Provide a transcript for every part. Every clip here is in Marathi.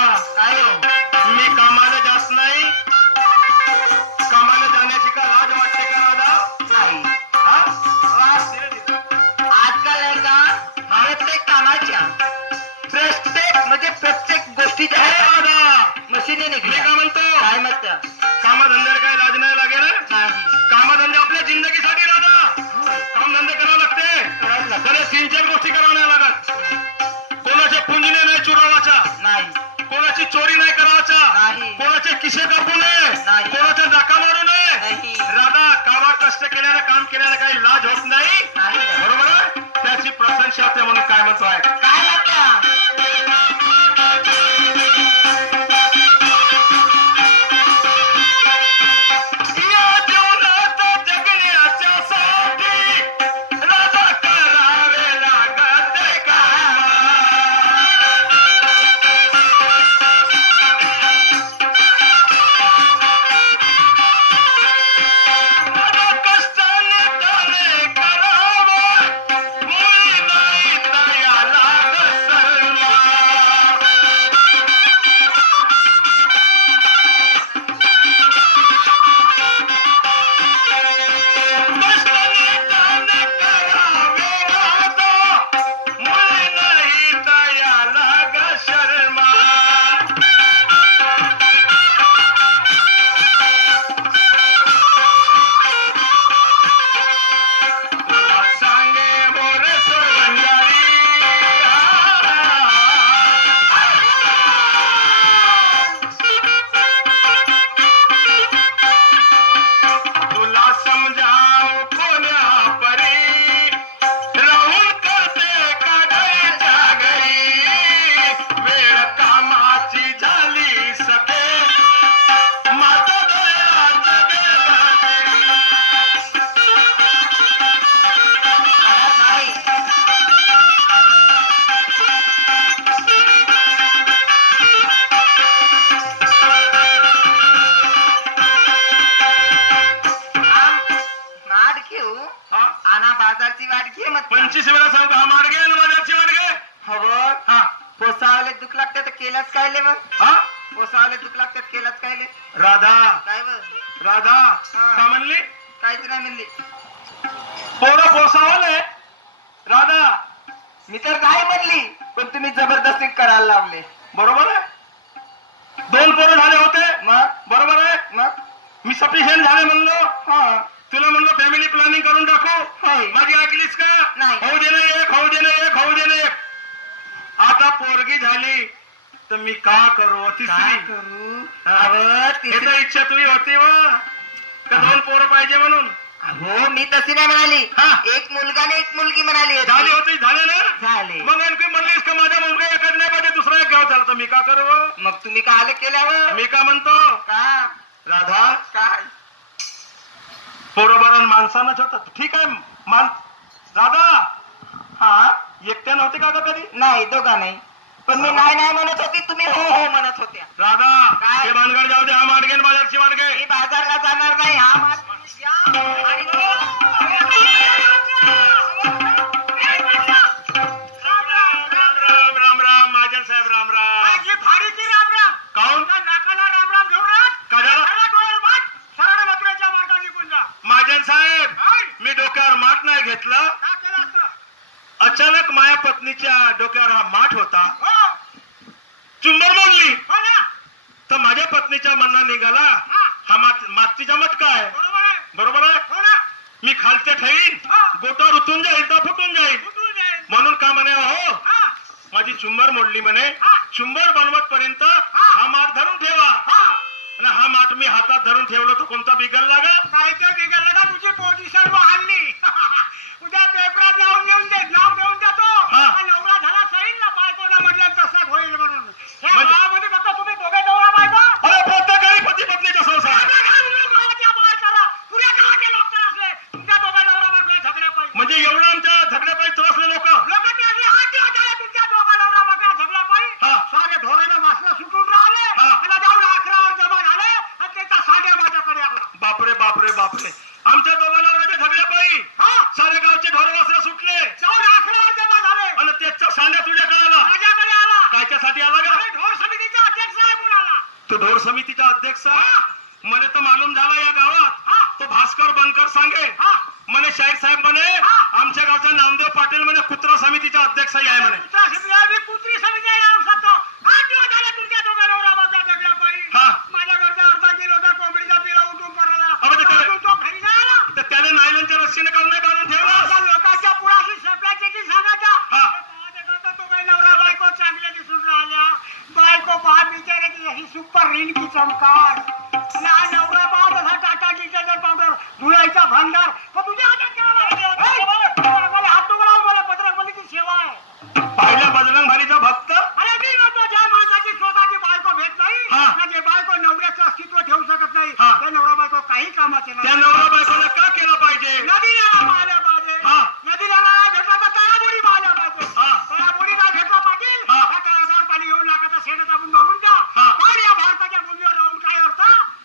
काय हो? मी कामाला जास्त नाही. कामाला जाण्याची का लाज वाटते का राधा? नाही. आजकाल आहे का प्रत्येक कामाच्या प्रत्येक गोष्टीच्या मशीने निघली. काय म्हणतो? काय म्हणत्या? कामधंद्याला काय लाज नाही लागेल? कामधंदे आपल्या जिंदगीसाठी राहता. कामधंदे करावे लागते. त्याला 3-4 गोष्टी कराव्या नाही लागत. कोणाच्या पुंजने नाही चुरावाच्या, नाही. कोणाची चोरी नाही करावाच्या, नाही. कोणाचे किशे कापू नये, नाही. कोणाचा डाका मारू नये. नाही. राधा कामावर कष्ट केल्याने काम केल्याने काही लाज होत नाही. बरोबर आहे? त्याची प्रशंसा होते म्हणून काय म्हणतोय? काय म्हणत्या? बाजारची वाट घे मग. 25 वेळा सांगतो हा मार्गे आणि बाजारची वाट घे. हवं. हा पोसावले दुख लागते तर केलाच काय ले मग. हा पोसावले दुख लागतात केलाच काय ले. राधा काय बघ राधा का म्हणली? काहीच नाही म्हणली. पोरं पोसावले राधा. मी तर नाही म्हणली पण तुम्ही जबरदस्ती करायला लावले. बरोबर आहे. 2 पोरं झाले होते मग. बरोबर आहे. मग मी सफिशियंट झाले म्हणलो. हा तुला म्हणलो फॅमिली प्लॅनिंग करून टाकू. माझी ऐकलीस का? नाही. होऊ दे ना एक, होऊ दे ना एक, होऊ दे ना एक. आता पोरगी झाली तर मी का करू? तिसरी करू. तिसरी इच्छा तुझी होती व का 2 पोरं पाहिजे म्हणून? हो मी तशी नाही म्हणाली. एक मुलगा आणि एक मुलगी म्हणाली. झाली होती. झाले ना? झाले. मग आणखी म्हणलीस का माझा मुलगा एकच नाही पाहिजे दुसरा एक घ्यावा झाला तर मी का करू? मग तुम्ही का आले केल्यावर? मी का म्हणतो का राधा काय पोरं माणसानच होतात. ठीक आहे राधा. हा एकट्या नव्हते का कधी? नाही दोघा नाही. पण मी नाही नाही म्हणत होती तुम्ही हो हो म्हणत होत्या. राधा काय? हे भानगड जाऊ दे. हा मार्गे बाजारची मार्गे. मी बाजारला जाणार नाही. हा मार्ग राम राम राम महाजन साहेब. राम राम. माझी भारीची राम राम. काऊन? नाकाला राम राम घेऊन का झालं? सरळ मथुरेच्या मार्गाने निघून जा. महाजन साहेब काय? मी डोक्यावर माठ नाही घेतलं. का केलं असतं? अचानक माझ्या पत्नीच्या डोक्यावर हा माठ होता. हो चुंबर मोडली हो ना. तर माझ्या पत्नीच्या मनात निघाला हा मातीचा मटका आहे. बरोबर आहे. बरोबर आहे. हो ना. मी खालते ठेवीन. गोटावर उतरून जाईल तर फुटून जाईल. उठून जाईल. म्हणून का म्हणे हो हा माझी चुंबर मोडली म्हणे. हा. चुंबर बनवत पर्यंत हा माठ धरून ठेवा. हा आणि हा माठ मी हातात धरून ठेवलो तर कोणता बिघडला का? काहीच बिघडलं का? तुझी पोझिशन हल्ली. उद्या पेपरात लावून देऊन दे. नाव देऊन देतो. नवरा झाला सैन ना बायकोला म्हटलं तसाच होईल म्हणून. ह्या गावामध्ये फक्त तुम्ही दोघे नवरा बायको. अरे प्रत्येकाने पती पत्नीचा संसार. मार करा. पुऱ्या गावाचे लोक तर असले तुमच्या दोघे नवरा बायकोला झगड्या पाहिजे. म्हणजे एवढं आमच्या झगड्यापायी त्रसले लोक. लोक ते असले 8 दिवस झाले तुमच्या दोघा नवरा बायकोला झगड्या पाहिजे. सारे ढोरेनं वासला सुटून राहिले आणि जाऊन 11 वर जमा झाले आणि त्याचा साड्या माझ्याकडे आला. बापरे बापरे बापरे. आमच्या दोघांना तू ढोर समितीचा अध्यक्ष मला तर मालूम झाला या गावात तो भास्कर बनकर सांगे म्हणे शाहीर साहेब म्हणे आमच्या गावचा नामदेव पाटील म्हणे कुत्रा समितीचा अध्यक्ष आहे म्हणे. कुत्री समिती आहे आमचा. 8 दिवस झाले तुमच्या दोघा नवरा बायको जगल्या पायी. माझ्या घरचा अर्धा किलो होता कोंबडीचा पिला उठून पडला तो घरी जायला तर त्याने नायलनच्या रस्सीने काऊन नाही बांधून ठेवला. लोकांच्या पुढाशी शेपल्याची सांगायचा तो काही नवरा बायको चांगल्या दिसून राहिल्या. बायको पहा बिचाराची अशी सुपर रील की चमकार नवरा पहा तसा टाटा डिटर्जंट पावडर धुळायचा भांडार. तुझ्या हात तुकडा मला पत्रकबंदीची सेवा आहे. पाहिल्या बजरंग भारीचा भक्त. अरे मी म्हणतो ज्या माणसाची स्वतःची बायको भेट नाही जे बायको नवऱ्याचं अस्तित्व ठेवू शकत नाही ते नवरा बायको काही कामाचे नाही. त्या नवरा बायकोला का केलं पाहिजे. नदीला पाहायला पाहिजे. नदीला भेटला तर तळाबोडी पाहायला पाहिजे. तळाबोडी नाही भेटला पाटील तळावर पाणी येऊन लागायचा शेणात आपण भरून द्या. पण या भारताच्या भूमीवर राहून काय अर्थ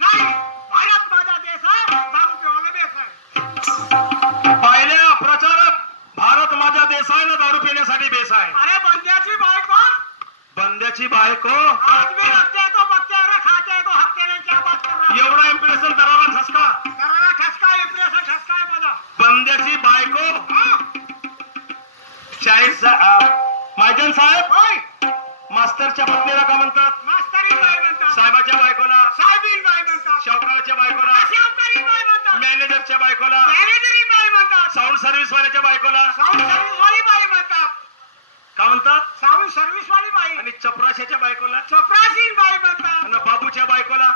नाही. भारत माझा देश आहे दारू पिवायला बेस आहे. पाहिल्या प्रचारक भारत माझा देश आहे ना दारू पिण्यासाठी बेस आहे. अरे बंद्याची बायको बंद्याची बायको आज भी रखते तो बच्चे अरे खाते तो हफ्ते नहीं क्या बात कर रहा. एवढा इम्प्रेशन करावा ठसका करायला ठसका इम्प्रेशन ठसका आहे माझा. बंद्याची बायको महाजन साहेब मास्तरच्या पत्नीला का म्हणतात. मास्तरी बाई म्हणतात. साहेबाच्या बायकोला साहेबीन बाई म्हणतात. शावकाराच्या बायकोला शावकारी बाई म्हणतात. मॅनेजरच्या बायकोला मॅनेजरी बाई म्हणतात. साऊंड सर्व्हिस वाल्याच्या बायकोला साऊंड सर्व्हिस वाली बाई म्हणतात. का म्हणतात. साऊंड सर्व्हिस वाली बाई. आणि चपराशाच्या बायकोला चपराशीन बाई म्हणतात. आणि बाबूच्या बायकोला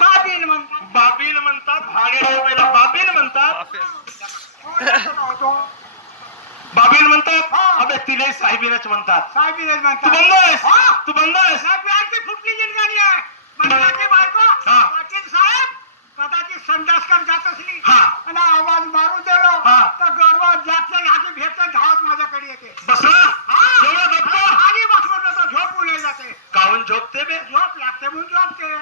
बाबीन म्हणतात. बाबीन म्हणतात. भाड्याच्या बाईला बाबीन म्हणतात. बाबीन म्हणतात. अबे तिला साहेबीनच म्हणतात. साहेबीनच तू म्हणतात. बंद आहेस. तू बंद आहेस. साहेब फुटली जिंकणी आहे. मंत्र्याची बायको पाटील साहेब कदाचित संडासकर जात असली आणि आवाज मारून दिलो तर गडबड जातल्या ह्याची भेटत धावत माझ्याकडे येते. बसला एवढा धक्का खाली बस म्हटलं तर झोपून नाही जाते. काहून झोपते बे. झोप लागते म्हणून झोपते.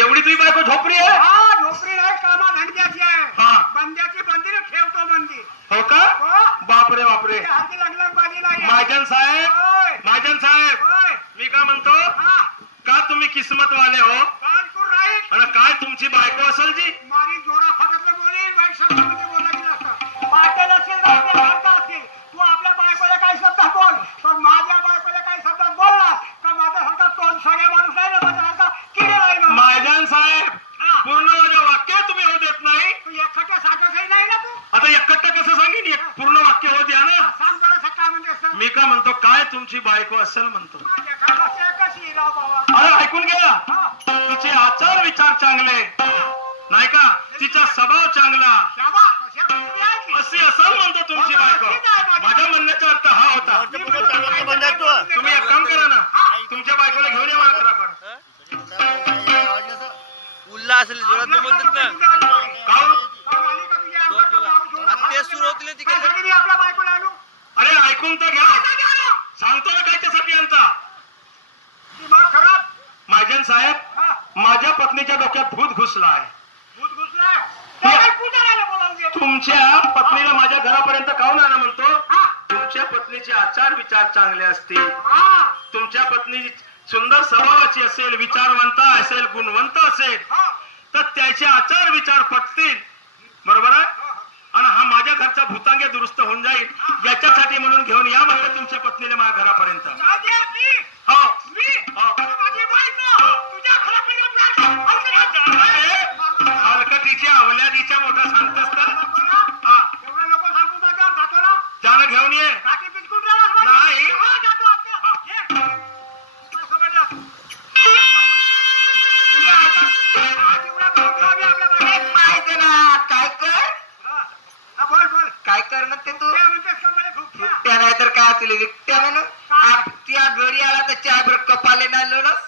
एवढी तुझी बायको झोपडी आहे. झोपडी नाही कामा धंद्याची आहे. बंद्याची बंदी ठेवतो बंदी. हो का. बापरे बापरे. हाती लागलं बाजी नाही. महाजन साहेब महाजन साहेब मी का म्हणतो का तुम्ही किस्मत वाले हो. आणि काय तुमची बायको असेल जी मारी जोडा फटकले बोलेल वाईट शब्दामध्ये बोलला गेला असता. पाटील असेल तर आपल्या भारतात असेल तू आपल्या बायकोला काही शब्दात बोल पण माझ्या बायकोला काही शब्दात बोलला का माझ्यासारखा तोंड सगळ्या माणूस आहे ना माझ्यासारखा किडे आहे. महाजन साहेब पूर्ण माझ्या वाक्य तुम्ही होऊ देत नाही. तू एकखट्या साठवही नाही ना तू. आता एकट्टा कसं सांगेन पूर्ण वाक्य होऊ द्या ना. सांग बरं सकाळ म्हणजे मी का म्हणतो काय तुमची बायको असेल म्हणतो. कशी राव बाबा. अरे ऐकून घ्या. तिचे आचार विचार चांगले नाही का. तिचा स्वभाव चांगला अशी असेल म्हणतो तुमची बायको. माझ्या म्हणण्याचा अर्थ हा होता. तुम्ही एक काम करा ना तुमच्या बायकोला घेऊन या माझ्या घराकडे. उल्हास जोरात बोलतात ना ते सुरू होतील तिकडे. आपल्या बायकोला आलो. अरे ऐकून तर घ्या सांगतो ना कायच्यासाठी आणता. दिमाग खराब. महाजन साहेब माझ्या पत्नीच्या डोक्यात भूत घुसला आहे. भूत घुसलाय. बोलावले तुमच्या पत्नीला माझ्या घरापर्यंत काहून आणा म्हणतो. तुमच्या पत्नीचे आचार विचार चांगले असतील. तुमच्या पत्नी सुंदर स्वभावाची असेल विचारवंत असेल गुणवंत असेल तर त्याचे आचार विचार पटतील. बरोबर आहे. आणि हा माझ्या घरचा भूतांगे दुरुस्त होऊन जाईल याच्यासाठी म्हणून घेऊन या म्हणलं तुमच्या पत्नीला माझ्या घरापर्यंत. हलकटीच्या अवल्यादीच्या मोठा सांगतस तर त्याला घेऊन ये. नाही काय कर मग ते तू विकट्या नाही तर काय तुला विकट्या म्हणून त्या घरी आला तर चहा कपाले नाही लोणस.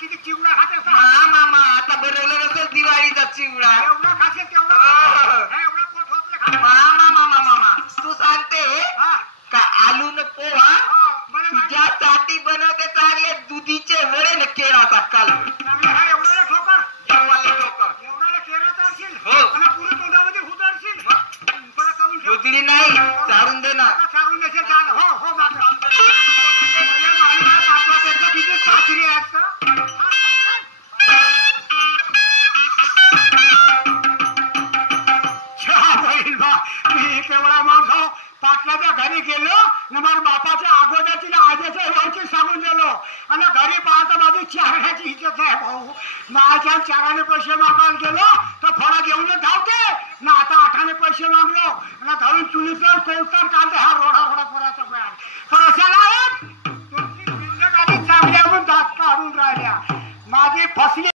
किती चिवडा खाते मामा आता बनवलं नसेल दिवाळीचा चिवडा. एवढा खाते तेवढा एवढा पोट होतलं. मामा मामा मामा तू सांगते का आलू न पोहा तुझ्यासाठी बनवते चांगले दुधीचे वडे न केळाचा कालवण. एवढा ठोकर ठोकर एवढा केळाचा असेल हो. पुढे तोंडामध्ये हुदडशील उजळी नाही चारून दे ना. चारून देशील. हो हो किती सासरी असतं. माझ्या 4 पैसे मागायला गेलो तर फळा घेऊन धावते ना. आता 8 पैसे मागलो ना धरून चुलीचं कोलतर काढते. हा रोडा पोराचा प्लॅन तर अशा चांगल्या दात काढून राहिल्या माझी फसली.